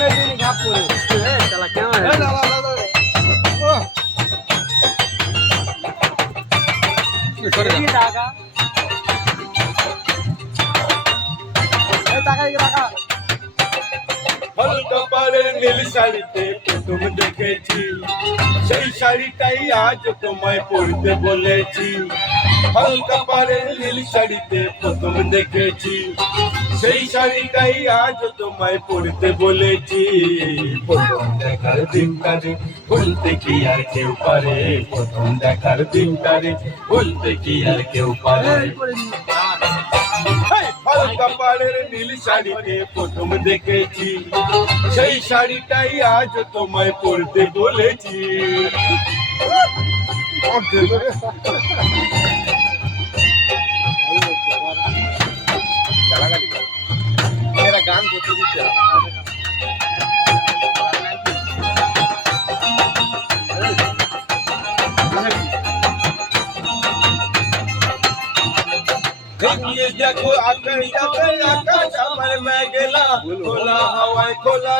মেদিনী ঘাপ করে এ, শালা কেমন এই দাঁড়া, দাঁড়া, দাঁড়া। ও, কি টাকা এই টাকা দিকে টাকা হালকা পাড়ের নীল শাড়িতে প্রথম দেখেছি সেই শাড়িটাই আজ তোমায় পরতে বলেছি হালকা পাড়ের নীল শাড়িতে প্রথম দেখেছি। সেই শাড়িটাই আজ তোমায় পরতে বলেছি। প্রথম দেখার দিনটারে ভুলতে কি আর কেউ পারে? প্রথম দেখার দিনটারে ভুলতে কি আর কেউ পারে? হালকা পাড়ের নীল শাড়িতে প্রথম দেখেছি। সেই শাড়িটাই আজ তোমায় পরতে বলেছি। গান করতে দিচ্ছে না। দেখিয়ে দেখো আকাশ আকাশ আকাশ আমার মেঘলা খোলা হাওয়ায় খোলা